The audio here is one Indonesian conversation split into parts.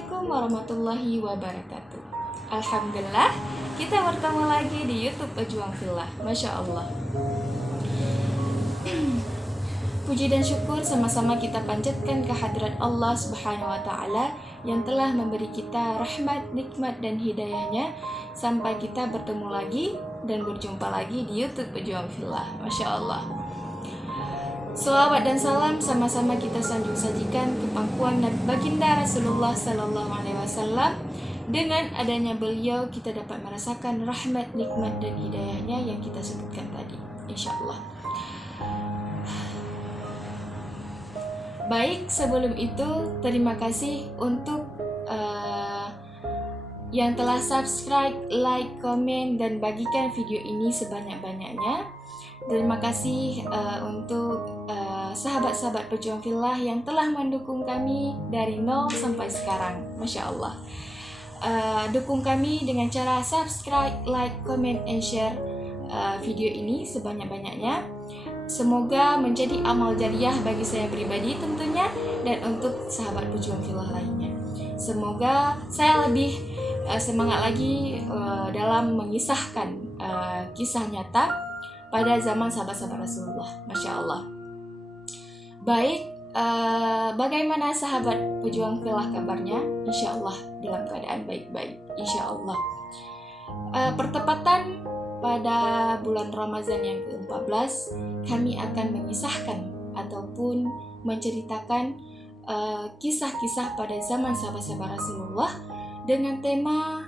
Assalamualaikum warahmatullahi wabarakatuh. Alhamdulillah, kita bertemu lagi di YouTube Pejuang Fillah. Masya Allah. Puji dan syukur sama-sama kita panjatkan kehadirat Allah Subhanahu wa Ta'ala yang telah memberi kita rahmat, nikmat, dan hidayahnya sampai kita bertemu lagi dan berjumpa lagi di YouTube Pejuang Fillah. Masya Allah. Selawat dan salam sama-sama kita sanjung sajikan ke pangkuan baginda Rasulullah Sallallahu Alaihi Wasallam. Dengan adanya beliau kita dapat merasakan rahmat, nikmat, dan hidayahnya yang kita sebutkan tadi, insya Allah. Baik, sebelum itu terima kasih untuk yang telah subscribe, like, komen, dan bagikan video ini sebanyak-banyaknya. Terima kasih untuk sahabat-sahabat Pejuang Fillah yang telah mendukung kami dari nol sampai sekarang. Masya Allah. Dukung kami dengan cara subscribe, like, comment, and share video ini sebanyak-banyaknya. Semoga menjadi amal jariah bagi saya pribadi tentunya, dan untuk sahabat Pejuang Fillah lainnya. Semoga saya lebih semangat lagi dalam mengisahkan kisah nyata pada zaman sahabat-sahabat Rasulullah. Masya Allah. Baik, bagaimana sahabat Pejuang Fillah kabarnya? Insya Allah dalam keadaan baik-baik. Insya Allah. Pertepatan pada bulan Ramadan yang ke-14, kami akan mengisahkan ataupun menceritakan kisah-kisah pada zaman sahabat-sahabat Rasulullah dengan tema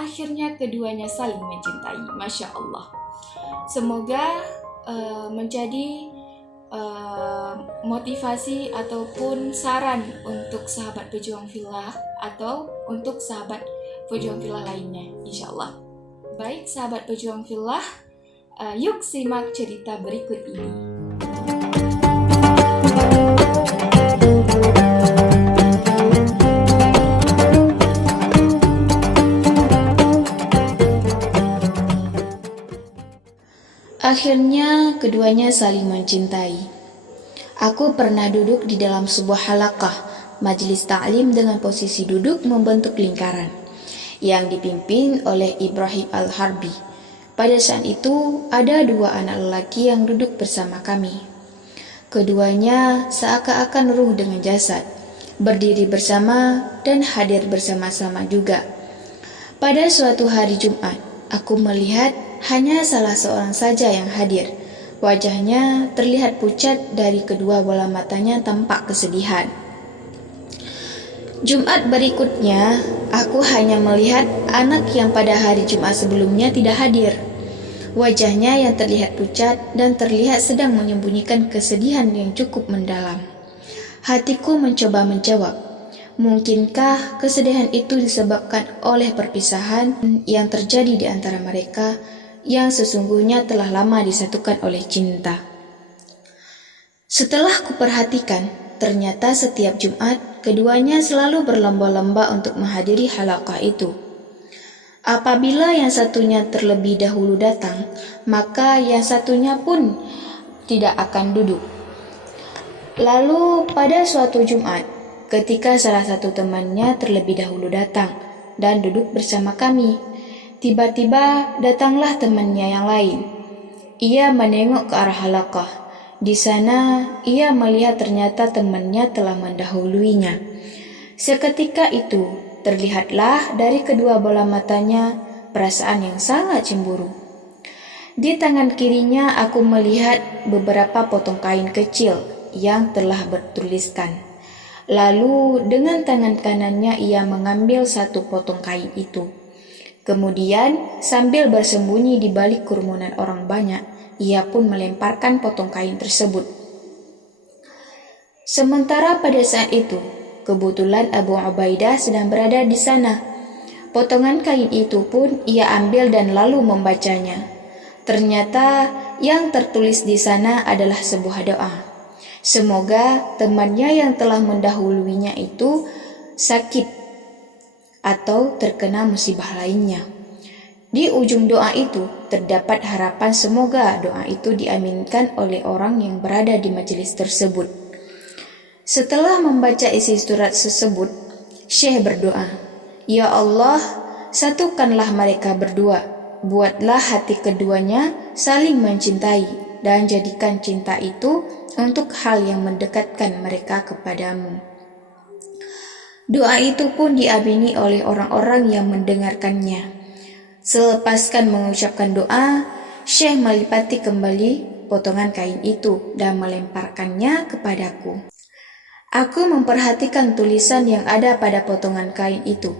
akhirnya keduanya saling mencintai. Masya Allah. Semoga menjadi motivasi ataupun saran untuk sahabat Pejuang Fillah atau untuk sahabat Pejuang Fillah lainnya, insya Allah. Baik sahabat Pejuang Fillah, yuk simak cerita berikut ini. Akhirnya keduanya saling mencintai. Aku pernah duduk di dalam sebuah halaqah majelis ta'lim dengan posisi duduk membentuk lingkaran yang dipimpin oleh Ibrahim Al-Harbi. Pada saat itu ada dua anak lelaki yang duduk bersama kami. Keduanya seakan-akan ruh dengan jasad, berdiri bersama dan hadir bersama-sama juga. Pada suatu hari Jumat, aku melihat hanya salah seorang saja yang hadir. Wajahnya terlihat pucat, dari kedua bola matanya tampak kesedihan. Jumat berikutnya, aku hanya melihat anak yang pada hari Jumat sebelumnya tidak hadir. Wajahnya yang terlihat pucat dan terlihat sedang menyembunyikan kesedihan yang cukup mendalam. Hatiku mencoba menjawab, mungkinkah kesedihan itu disebabkan oleh perpisahan yang terjadi di antara mereka yang sesungguhnya telah lama disatukan oleh cinta. Setelah kuperhatikan, ternyata setiap Jumat keduanya selalu berlomba-lomba untuk menghadiri halaqah itu. Apabila yang satunya terlebih dahulu datang, maka yang satunya pun tidak akan duduk. Lalu pada suatu Jumat, ketika salah satu temannya terlebih dahulu datang dan duduk bersama kami, tiba-tiba datanglah temannya yang lain. Ia menengok ke arah halaqah. Di sana ia melihat ternyata temannya telah mendahuluinya. Seketika itu terlihatlah dari kedua bola matanya perasaan yang sangat cemburu. Di tangan kirinya aku melihat beberapa potong kain kecil yang telah bertuliskan. Lalu dengan tangan kanannya ia mengambil satu potong kain itu. Kemudian sambil bersembunyi di balik kerumunan orang banyak, ia pun melemparkan potong kain tersebut. Sementara pada saat itu, kebetulan Abu Ubaidah sedang berada di sana. Potongan kain itu pun ia ambil dan lalu membacanya. Ternyata yang tertulis di sana adalah sebuah doa. Semoga temannya yang telah mendahuluinya itu sakit atau terkena musibah lainnya. Di ujung doa itu terdapat harapan semoga doa itu diaminkan oleh orang yang berada di majelis tersebut. Setelah membaca isi surat tersebut, Syekh berdoa, "Ya Allah, satukanlah mereka berdua. Buatlah hati keduanya saling mencintai dan jadikan cinta itu untuk hal yang mendekatkan mereka kepadamu." Doa itu pun diamini oleh orang-orang yang mendengarkannya. Selepaskan mengucapkan doa, Syekh melipati kembali potongan kain itu dan melemparkannya kepadaku. Aku memperhatikan tulisan yang ada pada potongan kain itu.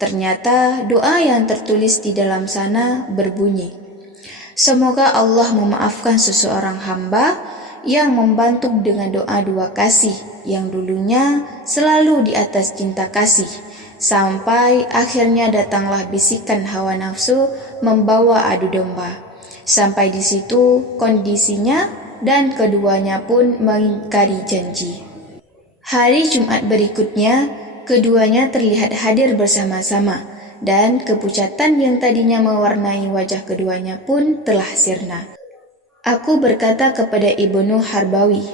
Ternyata doa yang tertulis di dalam sana berbunyi, "Semoga Allah memaafkan seseorang hamba yang membantu dengan doa dua kasih yang dulunya selalu di atas cinta kasih, sampai akhirnya datanglah bisikan hawa nafsu membawa adu domba. Sampai di situ kondisinya dan keduanya pun mengingkari janji." Hari Jumat berikutnya, keduanya terlihat hadir bersama-sama, dan kepucatan yang tadinya mewarnai wajah keduanya pun telah sirna. Aku berkata kepada Ibnu Harbawi,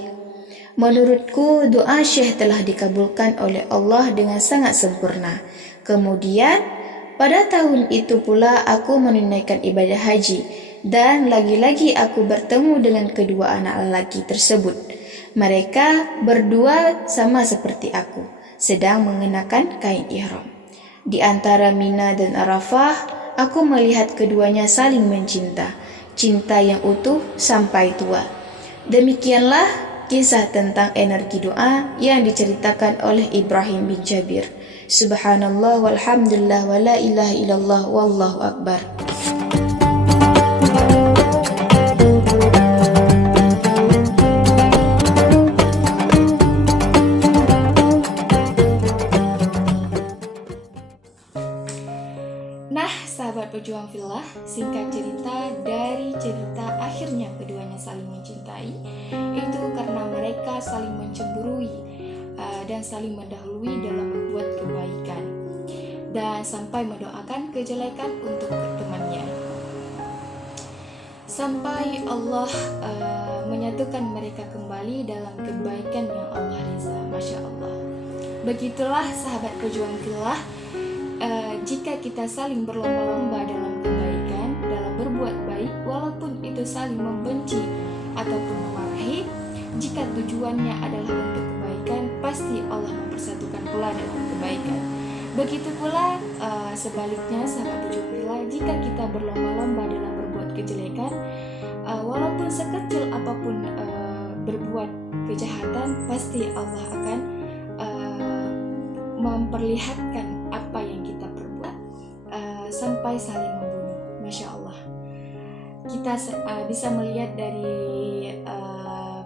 "Menurutku doa Syekh telah dikabulkan oleh Allah dengan sangat sempurna." Kemudian, pada tahun itu pula aku menunaikan ibadah haji, dan lagi-lagi aku bertemu dengan kedua anak lelaki tersebut. Mereka berdua sama seperti aku, sedang mengenakan kain ihram. Di antara Mina dan Arafah, aku melihat keduanya saling mencinta, cinta yang utuh sampai tua. Demikianlah kisah tentang energi doa yang diceritakan oleh Ibrahim bin Jabir. Subhanallah walhamdulillah wa la ilaha illallah wallahu akbar. Nah, sahabat pejuang fillah, singkat cerita dari cerita akhirnya keduanya saling mencintai, itu karena mereka saling mencemburui dan saling mendahului dalam berbuat kebaikan dan sampai mendoakan kejelekan untuk temannya. Sampai Allah menyatukan mereka kembali dalam kebaikan yang Allah ridha. Masya Allah. Begitulah sahabat pejuang fillah. Jika kita saling berlomba-lomba dalam kebaikan, dalam berbuat baik, walaupun itu saling membenci ataupun memarahi, jika tujuannya adalah untuk kebaikan, pasti Allah mempersatukan pula dalam kebaikan. Begitu pula sebaliknya, sahabat pejuang fillah, jika kita berlomba-lomba dalam berbuat kejelekan, walaupun sekecil apapun berbuat kejahatan, pasti Allah akan memperlihatkan apa yang kita perbuat sampai saling membunuh. Masya Allah. Kita bisa melihat dari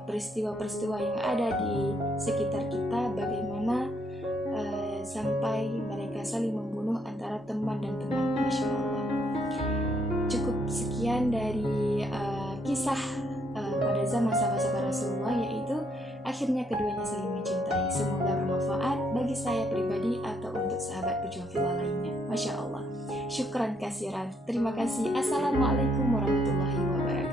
peristiwa-peristiwa yang ada di sekitar kita, bagaimana sampai mereka saling membunuh antara teman dan teman. Masya Allah. Cukup sekian dari kisah pada zaman sahabat-sahabat Rasulullah, yaitu akhirnya keduanya saling mencintai. Semoga bermanfaat bagi saya pribadi atau untuk sahabat pejuang fillah lainnya. Masya Allah. Syukran kasiran. Terima kasih. Assalamualaikum warahmatullahi wabarakatuh.